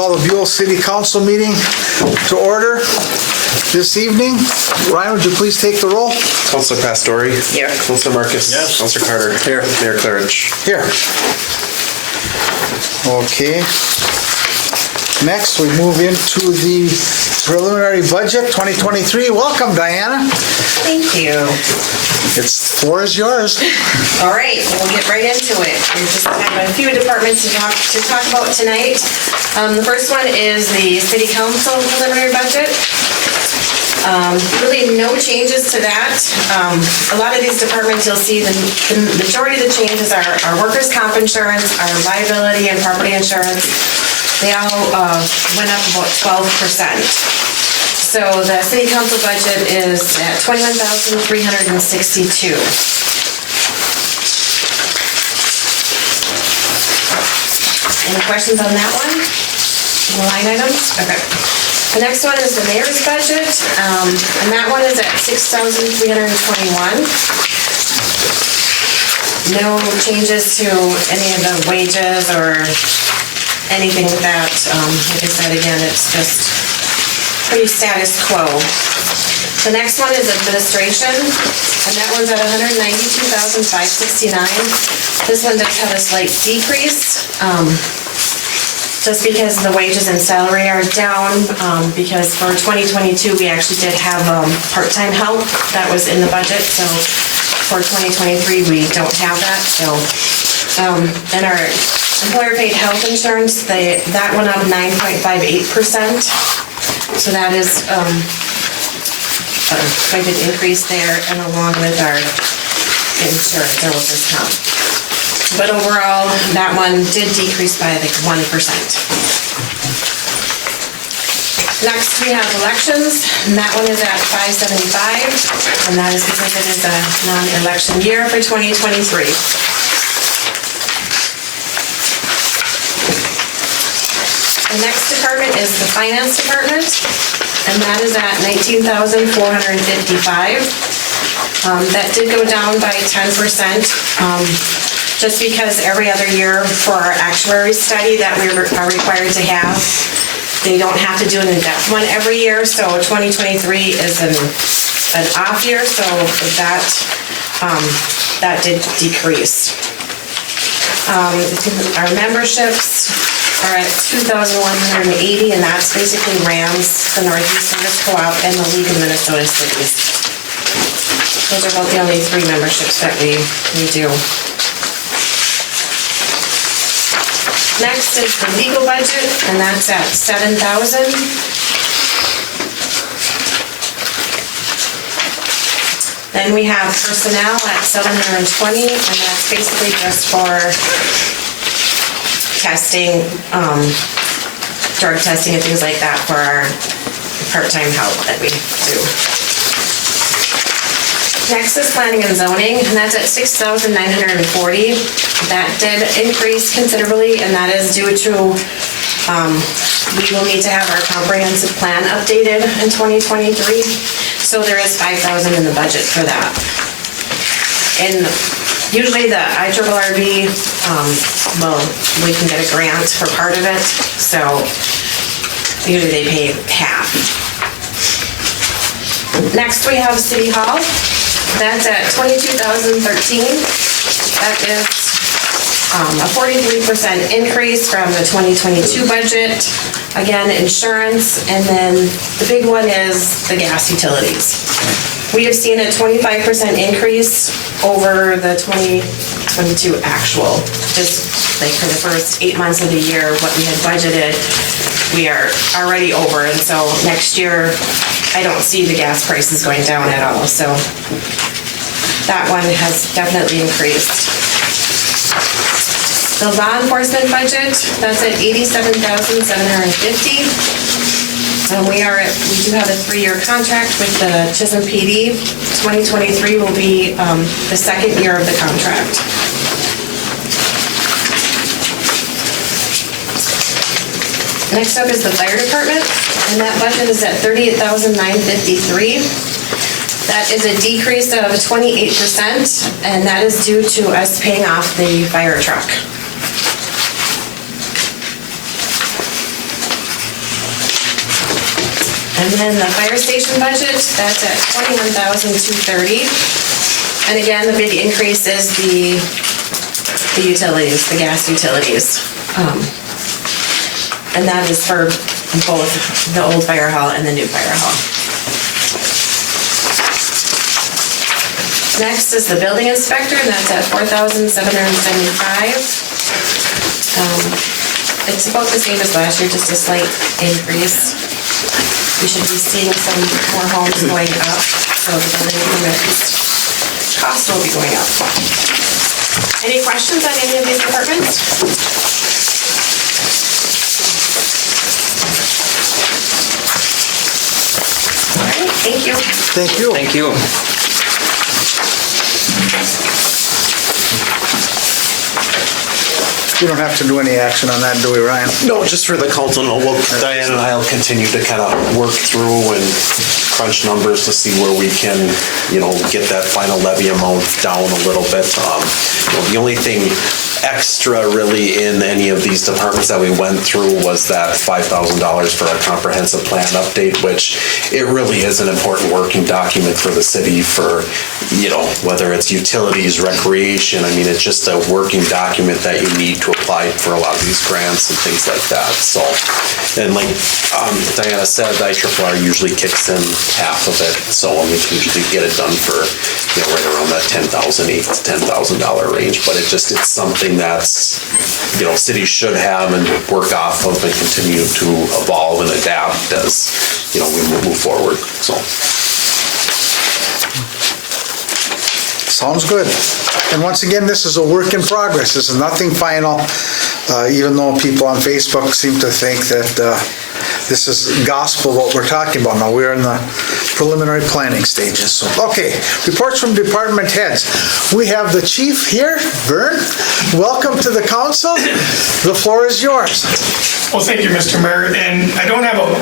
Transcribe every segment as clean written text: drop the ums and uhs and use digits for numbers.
call the Buhl City Council meeting to order this evening. Ryan, would you please take the roll? Councilor Pastori. Here. Councilor Marcus. Yes. Councilor Carter. Here. Mayor Claridge. Here. Okay. Next, we move into the preliminary budget 2023. Welcome, Diana. Thank you. It's floor is yours. All right, we'll get right into it. We just have a few departments to talk about tonight. The first one is the City Council preliminary budget. Really no changes to that. A lot of these departments, you'll see the majority of the changes are our workers' comp insurance, our liability and property insurance. They all went up about 12%. So the City Council budget is at $21,362. Any questions on that one? Line items? Okay. The next one is the mayor's budget, and that one is at $6,321. No changes to any of the wages or anything like that. Like I said, again, it's just pretty status quo. The next one is administration, and that one's at $192,569. This one does have a slight decrease, just because the wages and salary are down, because for 2022, we actually did have part-time help that was in the budget, so for 2023, we don't have that, so, and our employer-paid health insurance, that went up 9.58%, so that is quite an increase there, and along with our insurance, our workers' comp. But overall, that one did decrease by like 1%. Next, we have elections, and that one is at $575, and that is because it is a non-election year for 2023. The next department is the finance department, and that is at $19,455. That did go down by 10%. Just because every other year for our actuary study that we are required to have, they don't have to do an in-depth one every year, so 2023 is an off year, so that did decrease. Our memberships are at 2,180, and that's basically RAMS, the Northeast Service Co-op, and the League of Minnesota Cities. Those are about the only three memberships that we do. Next is the legal budget, and that's at $7,000. Then we have personnel at $720, and that's basically just for testing, drug testing and things like that for our part-time help that we do. Next is planning and zoning, and that's at $6,940. That did increase considerably, and that is due to we will need to have our comprehensive plan updated in 2023. So there is $5,000 in the budget for that. And usually the IRRB, well, we can get a grant for part of it, so usually they pay half. Next we have City Hall. That's at $22,013. That is a 43% increase from the 2022 budget. Again, insurance, and then the big one is the gas utilities. We have seen a 25% increase over the 2022 actual. Just like for the first 8 months of the year, what we had budgeted, we are already over, and so next year, I don't see the gas prices going down at all, so that one has definitely increased. The law enforcement budget, that's at $87,750. And we do have a 3-year contract with the Chisholm PD. 2023 will be the second year of the contract. Next up is the fire department, and that budget is at $38,953. That is a decrease of 28%, and that is due to us paying off the fire truck. And then the fire station budget, that's at $21,230. And again, the big increase is the utilities, the gas utilities. And that is for both the old fire hall and the new fire hall. Next is the building inspector, and that's at $4,775. It's about the same as last year, just a slight increase. We should be seeing some more homes going up, so the building permit cost will be going up. Any questions on any of these departments? All right, thank you. Thank you. Thank you. We don't have to do any action on that, do we, Ryan? No, just for the council, no, well, Diane and I will continue to kind of work through and crunch numbers to see where we can, get that final levy amount down a little bit. The only thing extra really in any of these departments that we went through was that $5,000 for a comprehensive plan update, which it really is an important working document for the city for, whether it's utilities, recreation. I mean, it's just a working document that you need to apply for a lot of these grants and things like that. So, and like Diana said, the IRRR usually kicks in half of it. So we can usually get it done for, right around that $8,000 to $10,000 range. But it's something that's, cities should have and work off of and continue to evolve and adapt as, we move forward, so. Sounds good. And once again, this is a work in progress. This is nothing final, even though people on Facebook seem to think that this is gospel what we're talking about. Now, we're in the preliminary planning stages. So, okay, reports from department heads. We have the chief here, Vern. Welcome to the council. The floor is yours. Well, thank you, Mr. Mayor. And I don't have a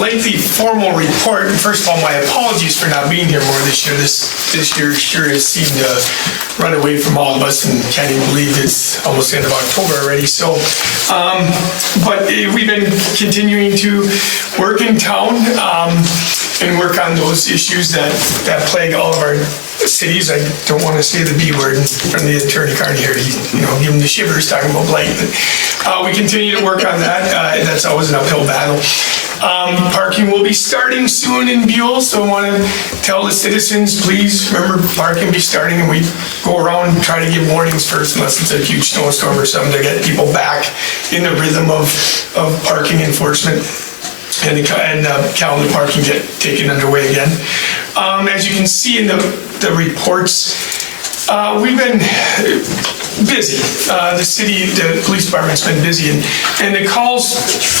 lengthy formal report. First of all, my apologies for not being here more this year. This year sure has seemed to run away from all of us, and can't even believe it's almost the end of October already. So, but we've been continuing to work in town and work on those issues that plague all of our cities. I don't want to say the B word in front of the attorney Carney here, give him the shivers talking about blight, but we continue to work on that. That's always an uphill battle. Parking will be starting soon in Buhl, so I want to tell the citizens, please remember parking will be starting, and we go around and try to give warnings first, unless it's a huge snowstorm or something, to get people back in the rhythm of parking enforcement and calendar parking get taken underway again. As you can see in the reports, we've been busy. The city, the police department's been busy, and the calls,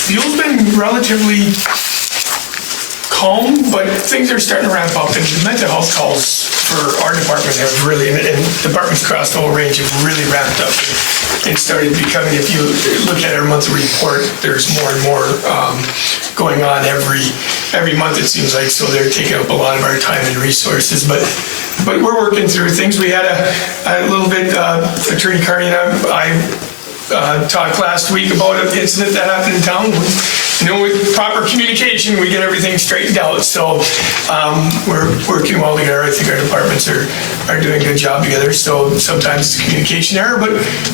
Buhl's been relatively calm, but things are starting to ramp up, and the mental health calls for our department have really, and departments across the whole range have really ramped up and started becoming, if you look at our monthly report, there's more and more going on every month, it seems like, so they're taking up a lot of our time and resources, but we're working through things. We had a little bit, Attorney Carney and I talked last week about an incident that happened in town. With proper communication, we get everything straightened out. So we're working well together. I think our departments are doing a good job together. So sometimes it's a communication error, but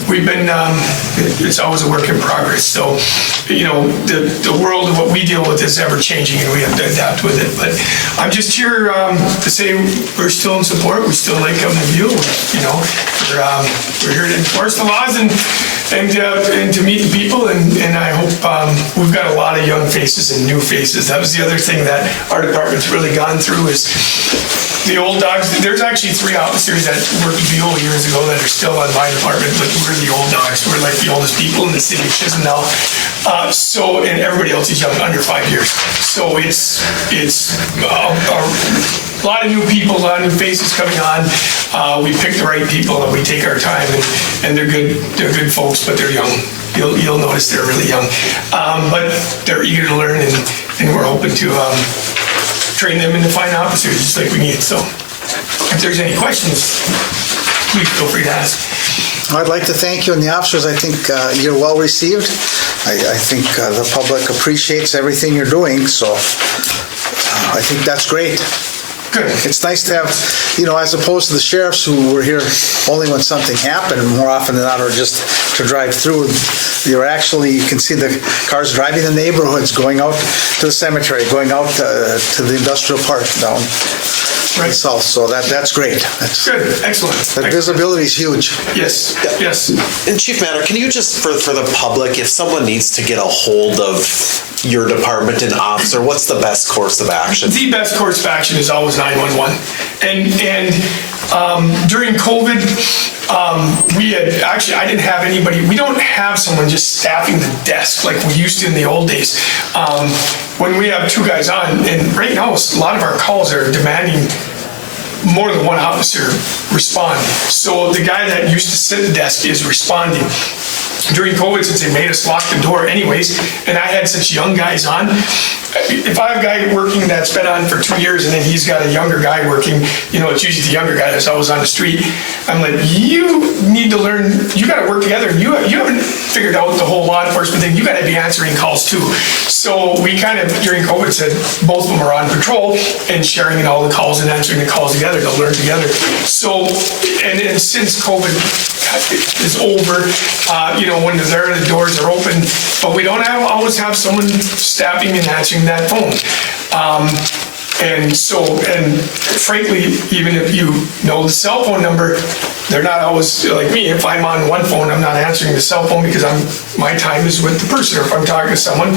we've been, it's always a work in progress. So, the world of what we deal with is ever changing, and we have to adapt with it. But I'm just here to say we're still in support. We still like coming to Buhl. We're here to enforce the laws and to meet the people, and I hope we've got a lot of young faces and new faces. That was the other thing that our department's really gone through is the old dogs. There's actually 3 officers that worked at Buhl years ago that are still on my department, but we're the old dogs. We're like the oldest people in the city of Chisholm now. And everybody else is young, under 5 years. So it's a lot of new people, a lot of new faces coming on. We pick the right people and we take our time, and they're good folks, but they're young. You'll notice they're really young, but they're eager to learn, and we're hoping to train them into fine officers just like we need. So if there's any questions, please feel free to ask. I'd like to thank you and the officers. I think you're well received. I think the public appreciates everything you're doing, so I think that's great. Good. It's nice to have, as opposed to the sheriffs who were here only when something happened, more often than not, or just to drive through. You can see the cars driving the neighborhoods, going out to the cemetery, going out to the industrial park down south. So that's great. That's Good, excellent. That visibility is huge. Yes, yes. And Chief Matter, can you just, for the public, if someone needs to get a hold of your department and officer, what's the best course of action? The best course of action is always 911. And during COVID, I didn't have anybody, we don't have someone just staffing the desk like we used to in the old days. When we have two guys on, and right now, a lot of our calls are demanding more than one officer respond. So the guy that used to sit at the desk is responding. During COVID, since they made us lock the door anyways, and I had such young guys on, if I have a guy working that's been on for 2 years and then he's got a younger guy working, it's usually the younger guy that's always on the street, I'm like, you need to learn, you got to work together. You haven't figured out the whole law enforcement thing. You got to be answering calls too. So we kind of, during COVID, said both of them are on patrol and sharing all the calls and answering the calls together to learn together. So, and since COVID is over, when the doors are open, but we don't always have someone staffing and answering that phone. And frankly, even if you know the cell phone number, they're not always like me. If I'm on one phone, I'm not answering the cell phone because my time is with the person. Or if I'm talking to someone,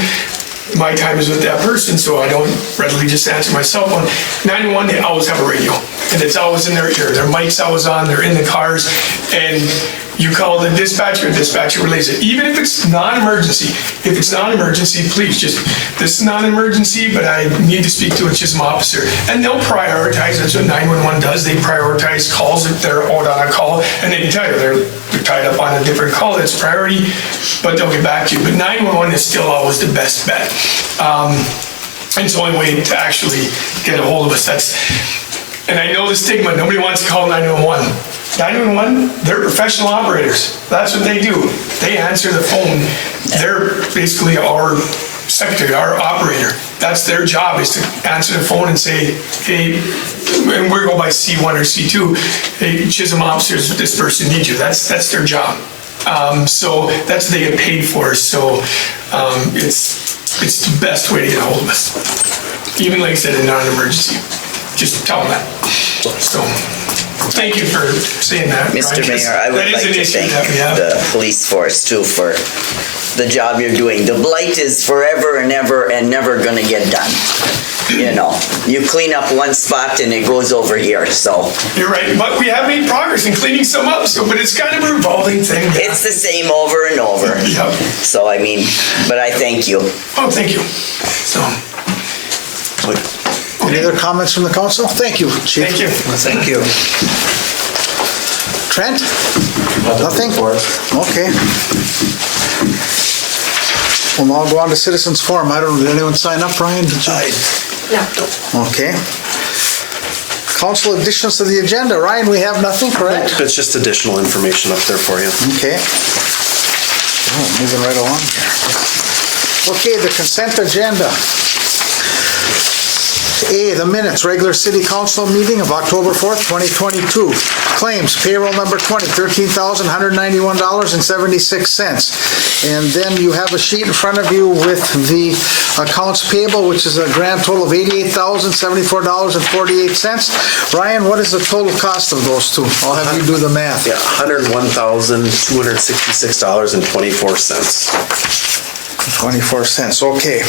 my time is with that person, so I don't readily just answer my cell phone. 911, they always have a radio, and it's always in their ear. Their mic's always on, they're in the cars, and you call the dispatcher relays it. Even if it's non-emergency, please this is non-emergency, but I need to speak to a CHISM officer. And they'll prioritize, that's what 911 does. They prioritize calls if they're out on a call, and they can tell you they're tied up on a different call that's priority, but they'll get back to you. But 911 is still always the best bet. And it's the only way to actually get a hold of us. And I know the stigma, nobody wants to call 911. 911, they're professional operators. That's what they do. They answer the phone. They're basically our secretary, our operator. That's their job, is to answer the phone and say, hey, and we're going by C1 or C2, hey, CHISM officers, this person needs you. That's their job. So that's what they get paid for. So it's the best way to get a hold of us. Even like I said, in non-emergency. Just tell them that. So thank you for saying that. Mr. Mayor, I would like to thank the police force too for the job you're doing. The blight is forever and ever and never gonna get done. You clean up one spot and it goes over here, so. You're right, but we have made progress in cleaning some up, but it's kind of a revolving thing. Yeah. It's the same over and over. Yep. So, but I thank you. Oh, thank you. So. Any other comments from the council? Thank you, Chief. Thank you. Thank you. Trent? Nothing? Okay. We'll now go on to citizens forum. Did anyone sign up, Brian? Did you? No. Okay. Council additions to the agenda. Ryan, we have nothing, correct? It's just additional information up there for you. Okay. Oh, moving right along here. Okay, the consent agenda. A, the minutes, regular city council meeting of October 4th, 2022. Claims, payroll number 20, $13,191.76. And then you have a sheet in front of you with the accounts payable, which is a grand total of $88,074.48. Ryan, what is the total cost of those two? I'll have you do the math. Yeah, $101,266.24. 24 cents, okay.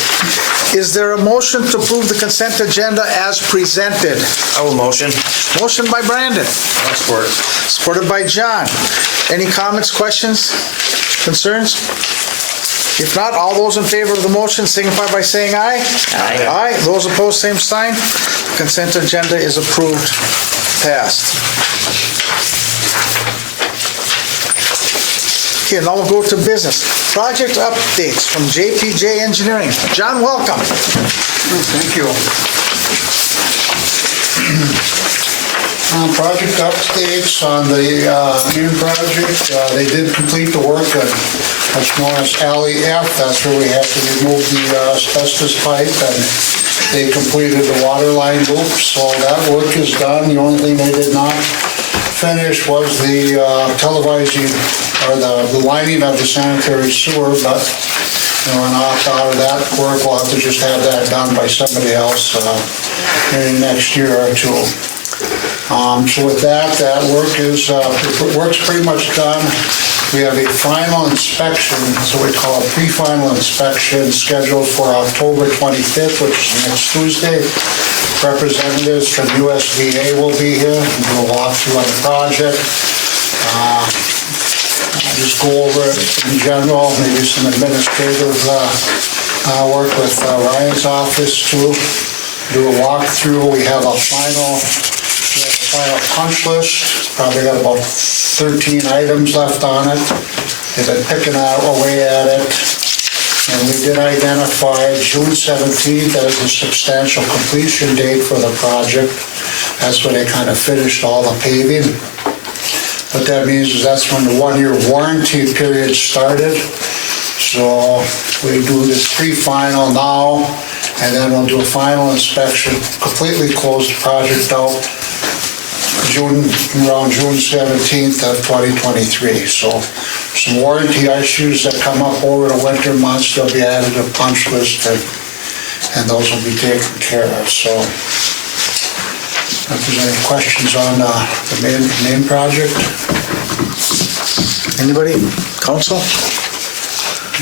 Is there a motion to approve the consent agenda as presented? I will motion. Motion by Brandon. I'll support. Supported by John. Any comments, questions, concerns? If not, all those in favor of the motion signify by saying aye. Aye. Aye. Those opposed, same sign. Consent agenda is approved, passed. Okay, now we'll go to business. Project updates from JPJ Engineering. John, welcome. Thank you. Project updates on the main project. They did complete the work at what's known as Alley F. That's where we have to remove the asbestos pipe and They completed the water line loop, so that work is done. The only thing they did not finish was the televising or the lining of the sanitary sewer, but we're not out of that work. We'll have to just have that done by somebody else in the next year or two. So with that work's pretty much done. We have a final inspection, so we call a pre-final inspection, scheduled for October 25th, which is next Tuesday. Representatives from USDA will be here and do a walkthrough on the project. Just go over it in general, maybe some administrative work with Ryan's office too. Do a walkthrough. We have a final punch list. Probably got about 13 items left on it. They've been picking away at it. And we did identify June 17th as a substantial completion date for the project. That's when they kind of finished all the paving. What that means is that's when the one-year warranty period started. So we do this pre-final now, and then we'll do a final inspection, completely close the project out around June 17th of 2023. So some warranty issues that come up over the winter months, they'll be added to the punch list, and those will be taken care of. So if there's any questions on the main project? Anybody? Council?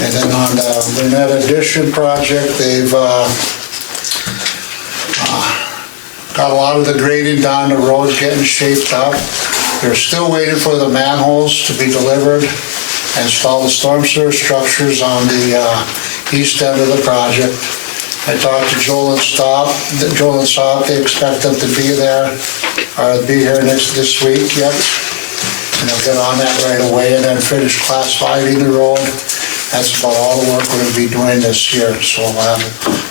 And then on the Lynette Addition project, they've got a lot of the grading done, the road's getting shaped up. They're still waiting for the manholes to be delivered, install the storm sewer structures on the east end of the project. I talked to Joel and Stop, they expect them to be there, or be here this week yet. And they'll get on that right away and then finish class 5ing the road. That's about all the work we're going to be doing this year. So we'll have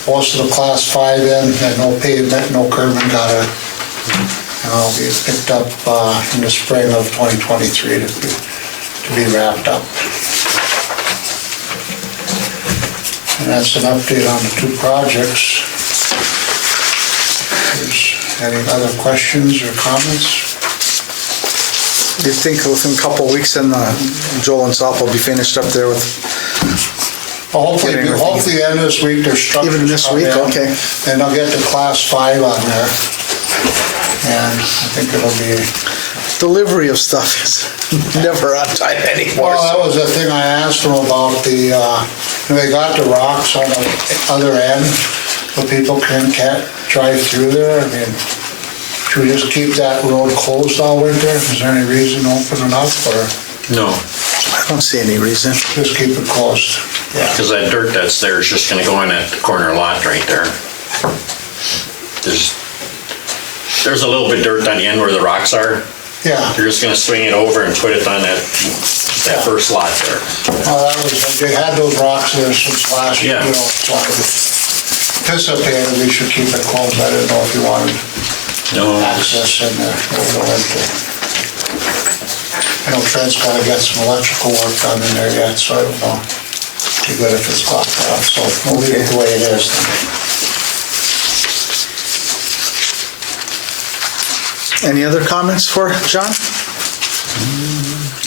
most of the class 5 in, and no pavement, no curb and gutter. And it'll be picked up in the spring of 2023 to be wrapped up. And that's an update on the two projects. If there's any other questions or comments? Do you think within a couple of weeks, and Joel and Sop will be finished up there with? Well, hopefully end of this week, their structures Even this come week, in, okay. and they'll get the class 5 on there. And I think it'll be... Delivery of stuff is never on time anymore. Well, that was the thing I asked them about they got the rocks on the other end, so people can't drive through there. I mean, should we just keep that road closed all winter? Is there any reason to open it up, or No, I don't see any reason. just keep it closed? Yeah. Because that dirt that's there is just gonna go in that corner lot right there. There's a little bit of dirt on the end where the rocks are. Yeah. You're just gonna swing it over and put it on that first lot there. Well, they had those rocks there since last year, Yeah. so I anticipated we should keep it closed. I didn't know if you wanted No, access in there over the winter. I know Trent's gotta get some electrical work done in there yet, so I don't know. Too good if it's locked out, so we'll leave it the way it is then. Any other comments for John?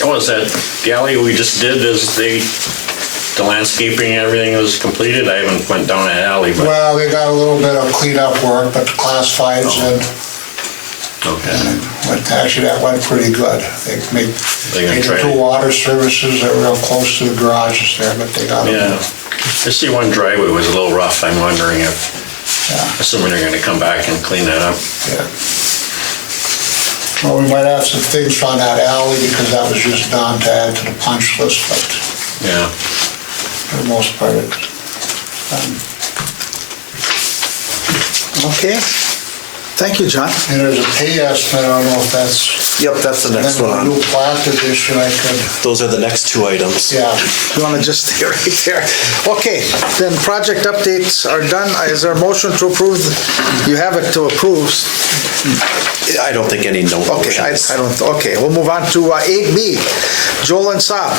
oh, is that the alley we just did, the landscaping, everything was completed? I haven't went down that alley, but. Well, they got a little bit of cleanup work, but the class 5's in. Okay. Actually, that went pretty good. They made the two water services that were real close to the garages there, but they got them. Yeah. I see one driveway was a little rough. I'm wondering if, assuming they're gonna come back and clean that up. Yeah. Well, we might have some things on that alley because that was just done to add to the punch list, but Yeah. for the most part, it's done. Okay. Thank you, John. And there's a pay estimate, I don't know if that's... Yep, that's the next then one the on. new plat edition, I could, Those are the next two items. yeah. You want to just stay right there? Okay, then project updates are done. Is there a motion to approve? You have it to approve. I don't think any no Okay, motions. I don't, okay, we'll move on to 8B, Joel and Saab.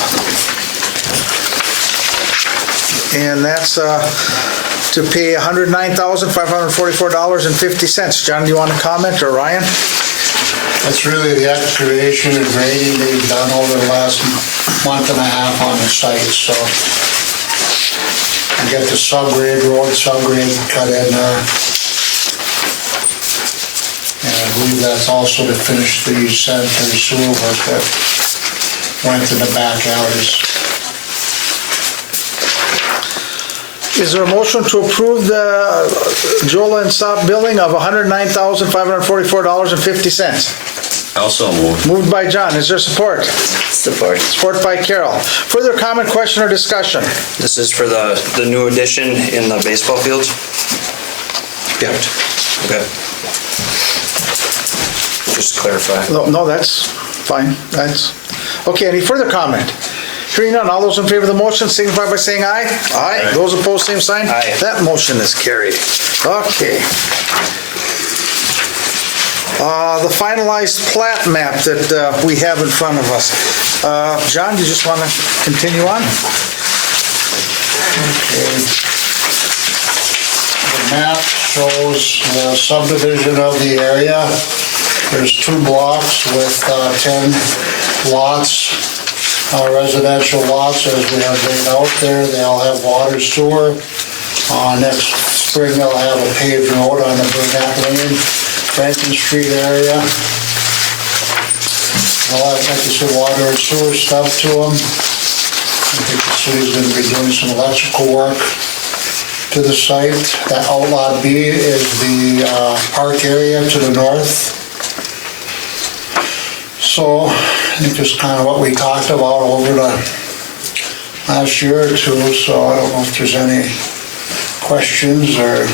And that's to pay $109,544.50. John, do you want to comment, or Ryan? That's really the excavation and grading they've done over the last month and a half on the site, so. We get the subgrade road, subgrade cut in there. And I believe that's also to finish the sanitary sewer work that went in the back alleys. Is there a motion to approve the Jola and Sop billing of $109,544.50? Also moved. Moved by John, is there support? Support. Support by Carol. Further comment, question, or discussion? This is for the new addition in the baseball fields? Yep. Okay. Just to clarify. No, that's fine, okay, any further comment? Hearing none, all those in favor of the motion signify by saying aye. Aye. Those opposed, same sign. Aye. That motion is carried. Okay. The finalized plat map that we have in front of us. John, you just want to continue on? Okay. The map shows the subdivision of the area. There's 2 blocks with 10 lots, residential lots as we have laid out there. They all have water, sewer. Next spring they'll have a paved road on the Burnett Lane, Franklin Street area. They'll have, like I said, water and sewer stuff to them. I think the city's going to be doing some electrical work to the site. That Outlot B is the park area to the north. So I think that's kind of what we talked about over the last year or two, so I don't know if there's any questions or...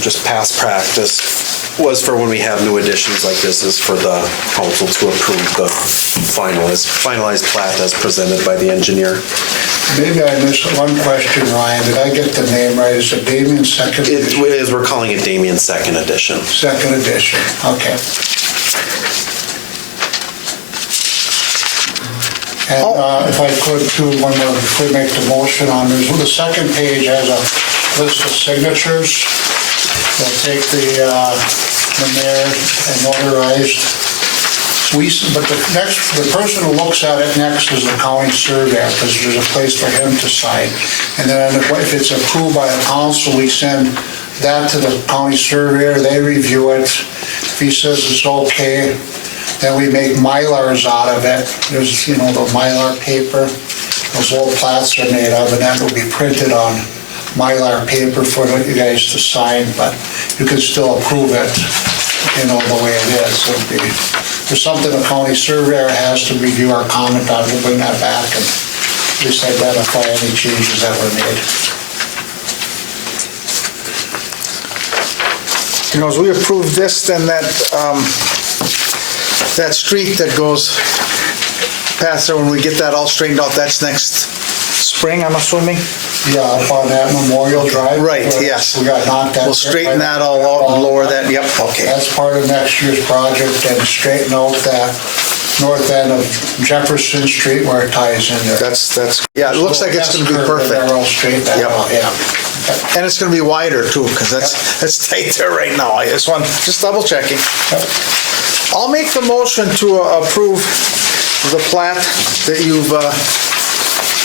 Just past practice was for when we have new additions like this is for the council to approve the finalized plat as presented by the engineer. Maybe I missed one question, Ryan. Did I get the name right? Is it Damien Second Edition? It is, we're calling it Damien Second Edition. Second Edition, okay. And if I could too, before we make the motion on this, the second page has a list of signatures. They'll take the mayor and notarized. But the person who looks at it next is the county surveyor, because there's a place for him to sign. And then if it's approved by the council, we send that to the county surveyor, they review it. If he says it's okay, then we make Mylars out of it. There's, the Mylar paper, those old plats are made of, and that will be printed on Mylar paper for you guys to sign, but you can still approve it, the way it is. There's something the county surveyor has to review our comment on, we'll bring that back and just identify any changes that were made. As we approve this, then that street that goes past there, when we get that all straightened out, that's next spring, I'm assuming? Yeah, up on that Memorial Drive. Right, yes. We got knocked out. We'll straighten that all out and lower that, yep, okay. That's part of next year's project, and straighten out that north end of Jefferson Street where it ties in there. Yeah, it looks like it's gonna be perfect. They're all straight that Yep. out, yeah. And it's gonna be wider too, because that's tight there right now. I just double checking. I'll make the motion to approve the plat that you've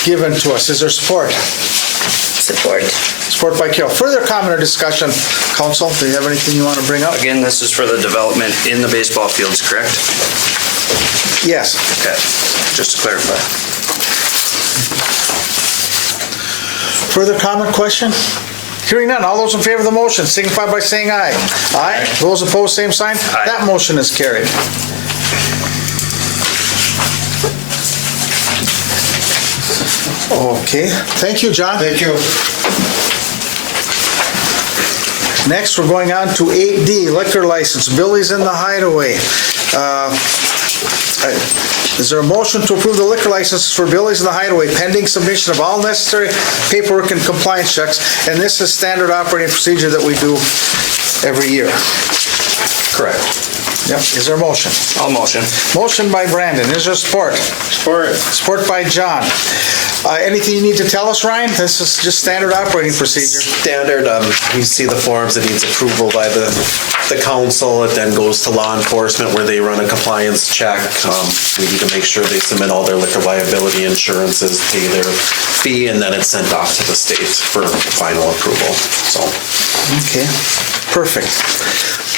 given to us. Is there support? Support. Support by Carol. Further comment or discussion? Council, do you have anything you want to bring up? Again, this is for the development in the baseball fields, correct? Yes. Okay, just to clarify. Further comment, question? Hearing none, all those in favor of the motion signify by saying aye. Aye. Those opposed, same sign. Aye. That motion is carried. Okay, thank you, John. Thank you. Next, we're going on to 8D, liquor license, Billy's in the Hideaway. Is there a motion to approve the liquor licenses for Billy's in the Hideaway pending submission of all necessary paperwork and compliance checks? And this is standard operating procedure that we do every year. Correct. Yep, is there a motion? I'll motion. Motion by Brandon, is there support? Support. Support by John. Anything you need to tell us, Ryan? This is just standard operating procedure. Standard, you see the forms, it needs approval by the council, it then goes to law enforcement where they run a compliance check. We need to make sure they submit all their liquor liability insurances, pay their fee, and then it's sent off to the state for final approval, so. Okay, perfect.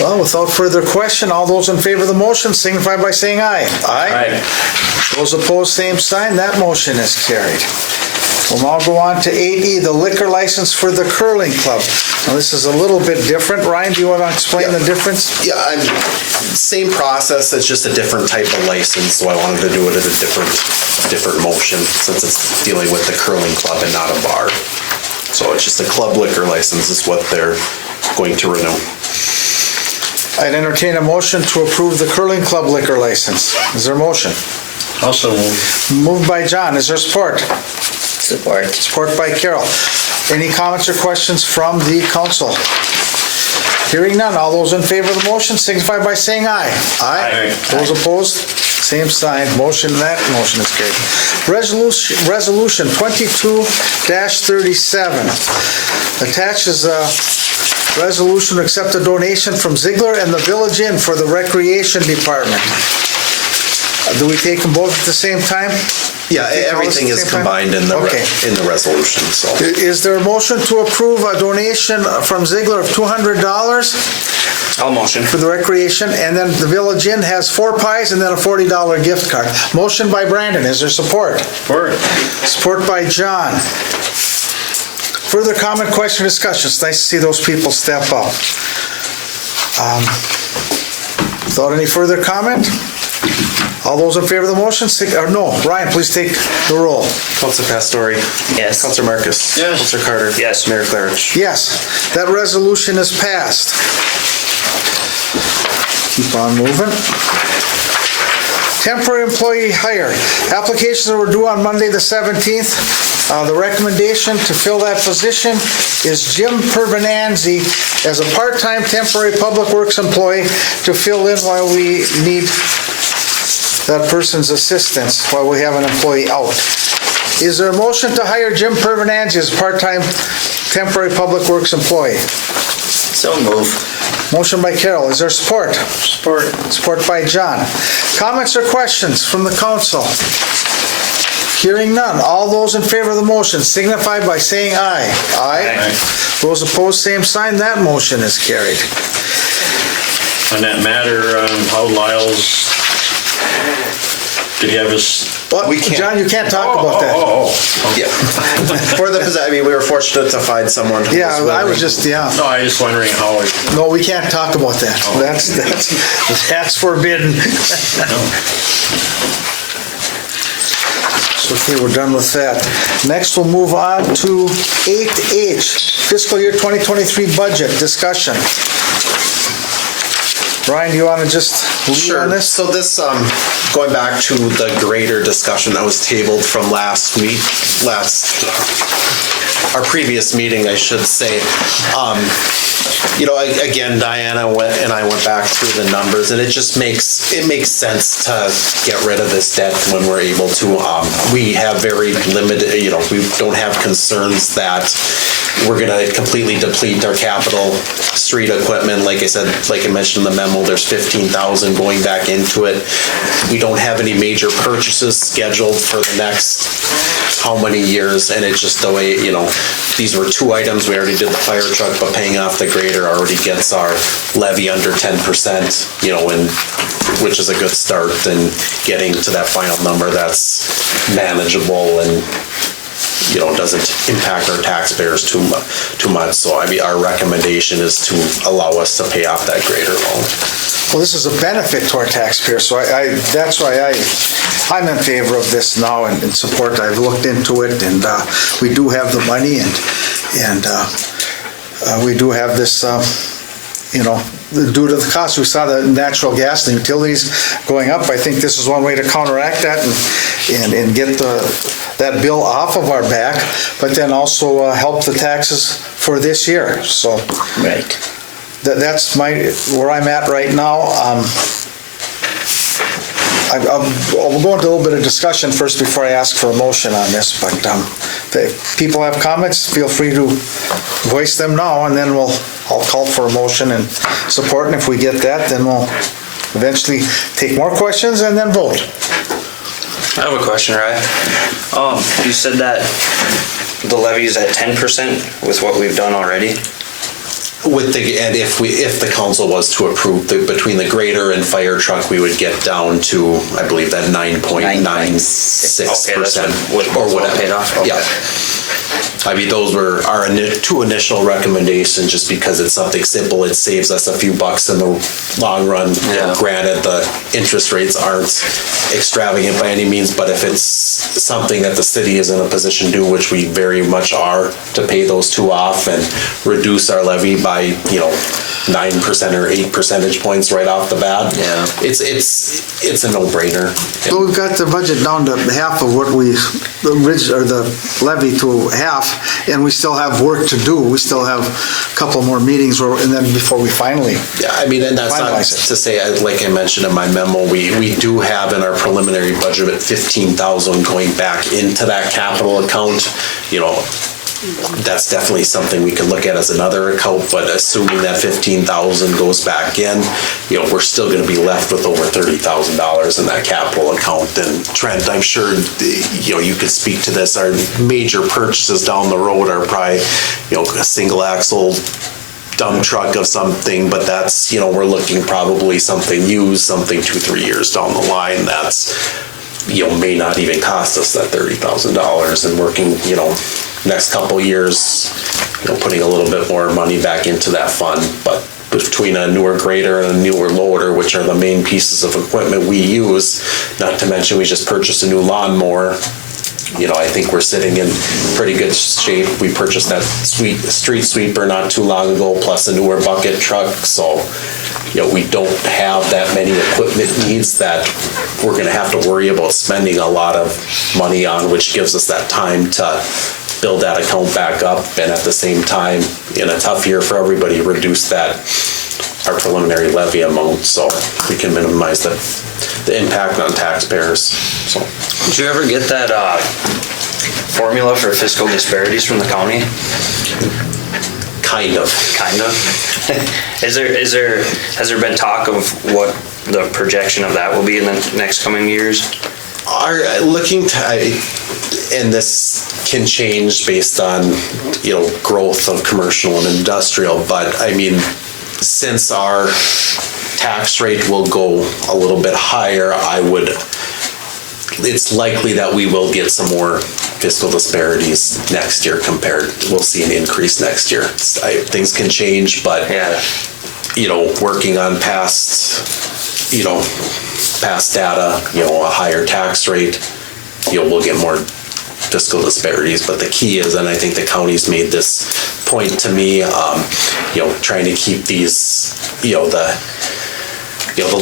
Well, without further question, all those in favor of the motion signify by saying aye. Aye. Those opposed, same sign. That motion is carried. We'll now go on to 8E, the liquor license for the curling club. Now, this is a little bit different. Ryan, do you want to explain the difference? Yeah, same process, it's just a different type of license, so I wanted to do it at a different motion since it's dealing with the curling club and not a bar. So it's just a club liquor license is what they're going to renew. I'd entertain a motion to approve the curling club liquor license. Is there a motion? Also moved. Moved by John. Is there support? Support. Support by Carol. Any comments or questions from the council? Hearing none. All those in favor of the motion signify by saying aye. Aye. Those opposed, same sign. That motion is carried. Resolution 22-37 attaches a resolution to accept a donation from Ziegler and the Village Inn for the Recreation Department. Do we take them both at the same time? Yeah, everything is combined in the resolution, so. Is there a motion to approve a donation from Ziegler of $200 I'll motion. for the recreation, and then the Village Inn has 4 pies and then a $40 gift card? Motion by Brandon. Is there support? Support. Support by John. Further comment, question, discussion? It's nice to see those people step up. Without any further comment? All those in favor of the motion, Ryan, please take the roll. Counselor Pastori. Yes. Counselor Marcus. Yes. Counselor Carter. Yes. Mayor Claridge. Yes, that resolution is passed. Keep on moving. Temporary employee hire. Applications were due on Monday, the 17th. The recommendation to fill that position is Jim Pervenanzi as a part-time temporary public works employee to fill in while we need that person's assistance, while we have an employee out. Is there a motion to hire Jim Pervenanzi as a part-time temporary public works employee? So move. Motion by Carol. Is there support? Support. Support by John. Comments or questions from the council? Hearing none. All those in favor of the motion signify by saying aye. Aye. Those opposed, same sign. That motion is carried. On that matter, how Lyle's, did he have his? But We can't. John, you can't talk about that. Yeah. For the position, we were fortunate to find someone who Yeah, was I was willing. just, No, I was just wondering how it. No, we can't talk about that. That's forbidden. Okay, we're done with that. Next, we'll move on to 8H, fiscal year 2023 budget discussion. Brian, do you want to just lead on this? So this, going back to the grader discussion that was tabled from our previous meeting, I should say. Again, Diana and I went back through the numbers, and it just makes sense to get rid of this debt when we're able to. We have very limited, we don't have concerns that we're gonna completely deplete our capital street equipment. Like I said, like I mentioned in the memo, there's 15,000 going back into it. We don't have any major purchases scheduled for the next how many years, and it's just the way, these were 2 items. We already did the fire truck, but paying off the grader already gets our levy under 10%, which is a good start, and getting to that final number that's manageable and doesn't impact our taxpayers too much. So our recommendation is to allow us to pay off that grader loan. Well, this is a benefit to our taxpayers, so that's why I'm in favor of this now and support. I've looked into it, and we do have the money, and we do have this, due to the cost. We saw the natural gas and utilities going up. I think this is one way to counteract that and get that bill off of our back, but then also help the taxes for this year. So Right. that's where I'm at right now. I'll go into a little bit of discussion first before I ask for a motion on this, but if people have comments, feel free to voice them now, and then I'll call for a motion and support, and if we get that, then we'll eventually take more questions and then vote. I have a question, Ryan. You said that the levy is at 10% with what we've done already? And if the council was to approve between the grader and fire truck, we would get down to, I believe, that 9.96% or whatever. Paid off? Okay. Yeah. I mean, those were our two initial recommendations, just because it's something simple. It saves us a few bucks in the long run. Yeah. Granted, the interest rates aren't extravagant by any means, but if it's something that the city is in a position to do, which we very much are, to pay those two off and reduce our levy by, 9% or 8 percentage points right off the bat. Yeah. It's a no-brainer. Well, we've got the budget down to half of what the levy to half, and we still have work to do. We still have a couple more meetings, and then before we finally. Yeah, I mean, and that's not to say, like I mentioned in my memo, we do have in our preliminary budget at $15,000 going back into that capital account. That's definitely something we can look at as another account, but assuming that $15,000 goes back in, we're still going to be left with over $30,000 in that capital account. And Trent, I'm sure, you could speak to this. Our major purchases down the road are probably, a single axle dump truck of something, but that's, we're looking probably something used, something 2-3 years down the line. That's, may not even cost us that $30,000, and working, next couple years, putting a little bit more money back into that fund. But between a newer grader and a newer loader, which are the main pieces of equipment we use, not to mention we just purchased a new lawnmower, I think we're sitting in pretty good shape. We purchased that street sweeper not too long ago, plus a newer bucket truck. So, we don't have that many equipment needs that we're going to have to worry about spending a lot of money on, which gives us that time to build that account back up, and at the same time, in a tough year for everybody, reduce our preliminary levy amount so we can minimize the impact on taxpayers. So, did you ever get that formula for fiscal disparities from the county? Kind of. Has there been talk of what the projection of that will be in the next coming years? And this can change based on, growth of commercial and industrial, but I mean, since our tax rate will go a little bit higher, it's likely that we will get some more fiscal disparities next year we'll see an increase next year. Things can change, but, working on past data, a higher tax rate, we'll get more fiscal disparities. But the key is, and I think the county's made this point to me, trying to keep these, the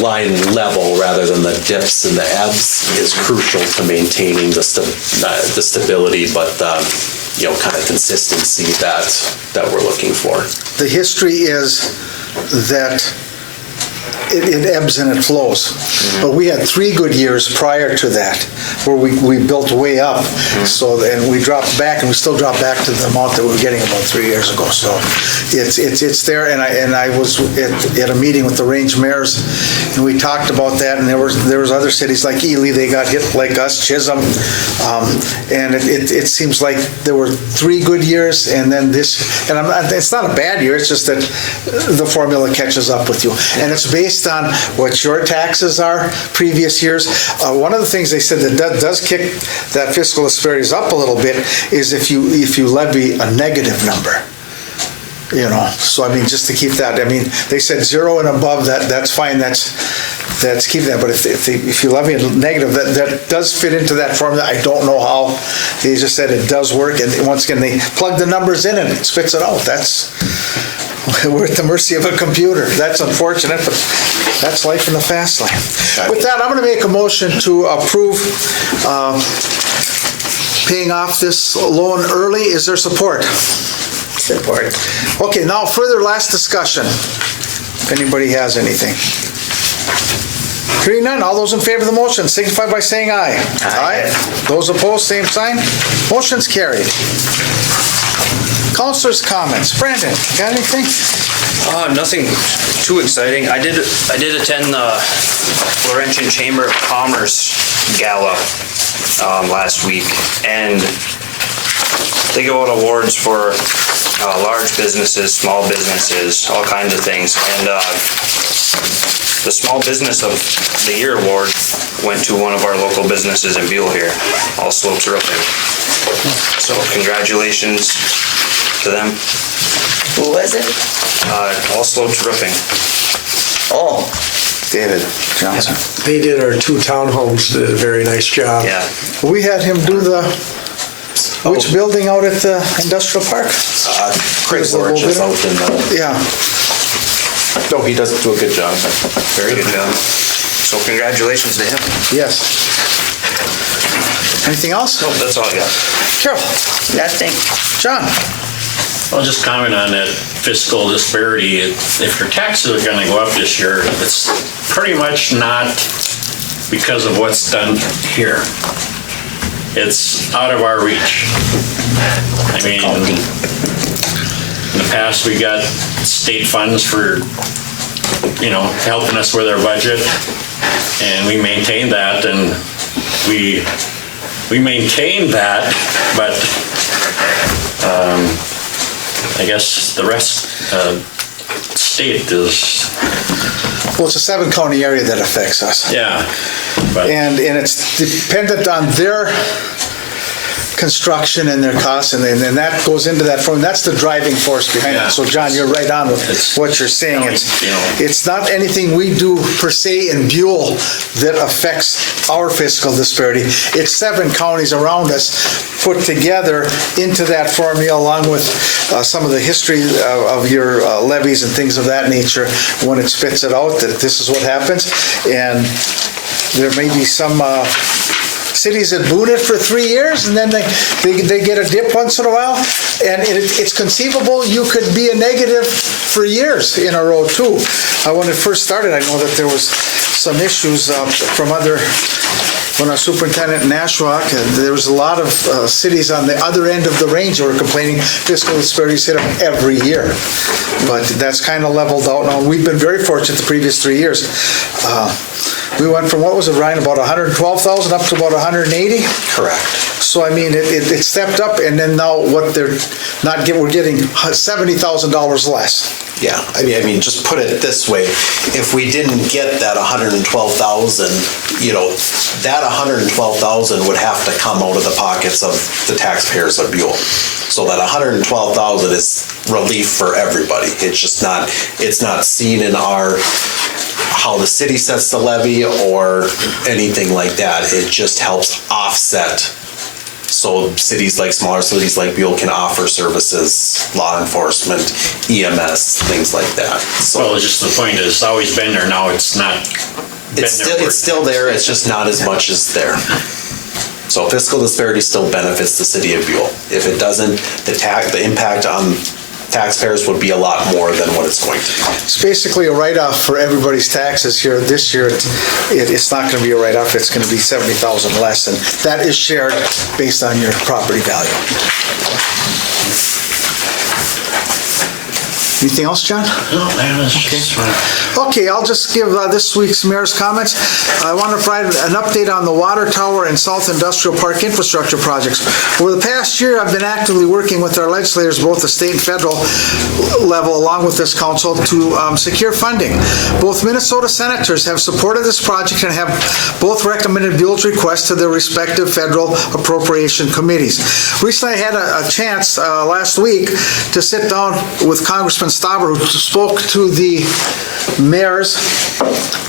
line level rather than the dips and the ebbs is crucial to maintaining the stability, but kind of consistency that we're looking for. The history is that it ebbs and it flows. Mm-hmm. But we had 3 good years prior to that where we built way up. Mm-hmm. And we dropped back, and we still dropped back to the amount that we were getting about 3 years ago. So it's there. And I was at a meeting with the range mayors, and we talked about that. And there was other cities like Ely, they got hit like us, Chisholm, and it seems like there were 3 good years, and then this. And it's not a bad year. It's just that the formula catches up with you, and it's based on what your taxes are previous years. One of the things they said that does kick that fiscal disparities up a little bit is if you levy a negative number. So I mean, just to keep that. I mean, they said 0 and above. That's fine. That's keeping that. But if you levy a negative, that does fit into that formula. I don't know how. They just said it does work, and once again, they plug the numbers in and it spits it out. We're at the mercy of a computer. That's unfortunate, but that's life in the fast lane. With that, I'm going to make a motion to approve paying off this loan early. Is there support? Support. Okay, now further last discussion, if anybody has anything. Hearing none, all those in favor of the motion signify by saying aye. Aye. Those opposed, same sign. Motion's carried. Councilors' comments. Brandon, got anything? Nothing too exciting. I did attend the Laurentian Chamber of Commerce Gala last week, and they give out awards for large businesses, small businesses, all kinds of things. And the Small Business of the Year award went to one of our local businesses in Buhl here, All Slopes Roofing. So congratulations to them. Who was it? All Slopes Roofing. Oh, David Johnson. They did our 2 townhomes, did a very nice job. Yeah. We had him do which building out at the industrial park? Craig Lorch is out in the, Yeah. no, he does do a good job. Very good job. So congratulations to him. Yes. Anything else? Nope, that's all I got. Carol. nothing. John. I'll just comment on that fiscal disparity. If your taxes are gonna go up this year, it's pretty much not because of what's done here. It's out of our reach. I mean, in the past, we got state funds for, helping us with our budget, and we maintained that, and we maintained that, but I guess the rest state is. Well, it's a 7-county area that affects us. Yeah. But And it's dependent on their construction and their costs, and that goes into that form. That's the driving force behind Yeah. it. So John, you're right on with what you're saying. It's not anything we do per se in Buhl that affects our fiscal disparity. It's 7 counties around us put together into that formula, along with some of the history of your levies and things of that nature when it spits it out, that this is what happens. And there may be some cities that boot it for 3 years, and then they get a dip once in a while. And it's conceivable you could be a negative for years in a row too. When it first started, I know that there was some issues from when I was superintendent in Nashwauk, there was a lot of cities on the other end of the range that were complaining fiscal disparities hit them every year. But that's kind of leveled out now. We've been very fortunate the previous 3 years. We went from, what was it, Ryan, about 112,000 up to about 180? Correct. So, I mean, it stepped up, and then now what they're not getting, we're getting $70,000 less. Yeah, I mean, just put it this way, if we didn't get that 112,000, that 112,000 would have to come out of the pockets of the taxpayers of Buhl. So that 112,000 is relief for everybody. It's just not, it's not seen in how the city sets the levy or anything like that. It just helps offset. So smaller cities like Buhl can offer services, law enforcement, EMS, things like that. So well, just the point is, it's always been there. Now it's not. It's still there. It's just not as much as there. So fiscal disparity still benefits the city of Buhl. If it doesn't, the impact on taxpayers would be a lot more than what it's going to be. It's basically a write-off for everybody's taxes here. This year, it's not going to be a write-off. It's going to be $70,000 less, and that is shared based on your property value. Anything else, John? No, man, it's just Okay, I'll just give this week's mayor's comments. I want to provide an update on the water tower and South Industrial Park infrastructure projects. Over the past year, I've been actively working with our legislators, both the state and federal level, along with this council, to secure funding. Both Minnesota senators have supported this project and have both recommended Buhl's request to their respective federal appropriation committees. Recently, I had a chance last week to sit down with Congressman Stauber, who spoke to the mayors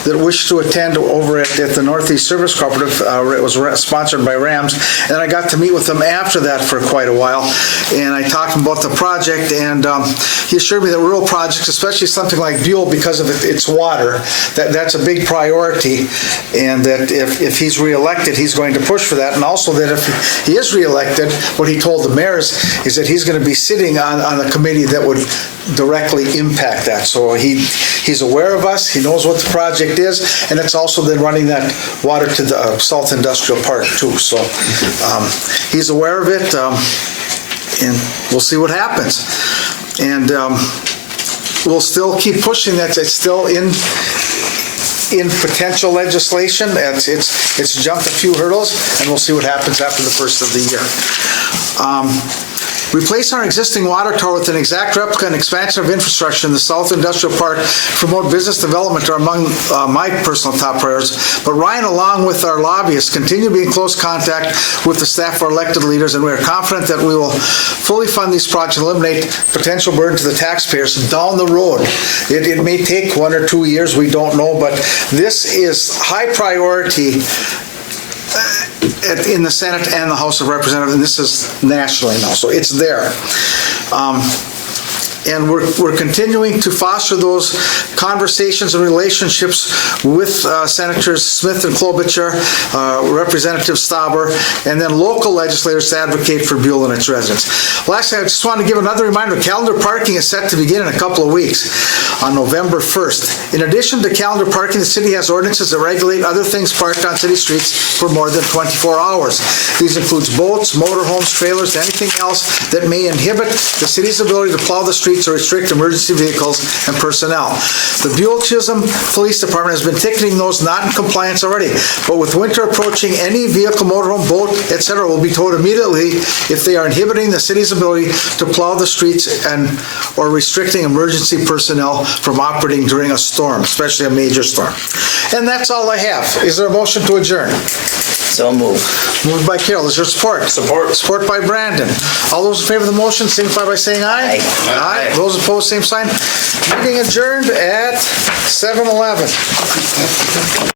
that wish to attend over at the Northeast Service Cooperative. It was sponsored by Rams, and I got to meet with them after that for quite a while, and I talked about the project, and he assured me that rural projects, especially something like Buhl, because of its water, that's a big priority, and that if he's reelected, he's going to push for that, and also that if he is reelected, what he told the mayors is that he's going to be sitting on the committee that would direct directly impact that. So he's aware of us, he knows what the project is, and it's also then running that water to the South Industrial Park too. So he's aware of it, and we'll see what happens. And we'll still keep pushing that. It's still in potential legislation. It's jumped a few hurdles, and we'll see what happens after the first of the year. Replace our existing water tower with an exact replica and expansion of infrastructure in the South Industrial Park, promote business development are among my personal top priorities. But Ryan, along with our lobbyists, continue to be in close contact with the staff of our elected leaders, and we are confident that we will fully fund these projects and eliminate potential burden to the taxpayers down the road. It may take 1 or 2 years, we don't know, but this is high priority in the Senate and the House of Representatives, and this is nationally now, so it's there. And we're continuing to foster those conversations and relationships with Senators Smith and Klobuchar, Representative Stauber, and then local legislators to advocate for Buhl and its residents. Lastly, I just want to give another reminder, calendar parking is set to begin in a couple of weeks on November 1st. In addition to calendar parking, the city has ordinances that regulate other things parked on city streets for more than 24 hours. These includes boats, motorhomes, trailers, anything else that may inhibit the city's ability to plow the streets or restrict emergency vehicles and personnel. The Buhl-Chisholm Police Department has been ticketing those not in compliance already, but with winter approaching, any vehicle, motorhome, boat, etc. will be towed immediately if they are inhibiting the city's ability to plow the streets or restricting emergency personnel from operating during a storm, especially a major storm. And that's all I have. Is there a motion to adjourn? So move. Moved by Carol. Is there support? Support. Support by Brandon. All those in favor of the motion signify by saying aye. Aye. Aye. Those opposed, same sign. Meeting adjourned at 7:11.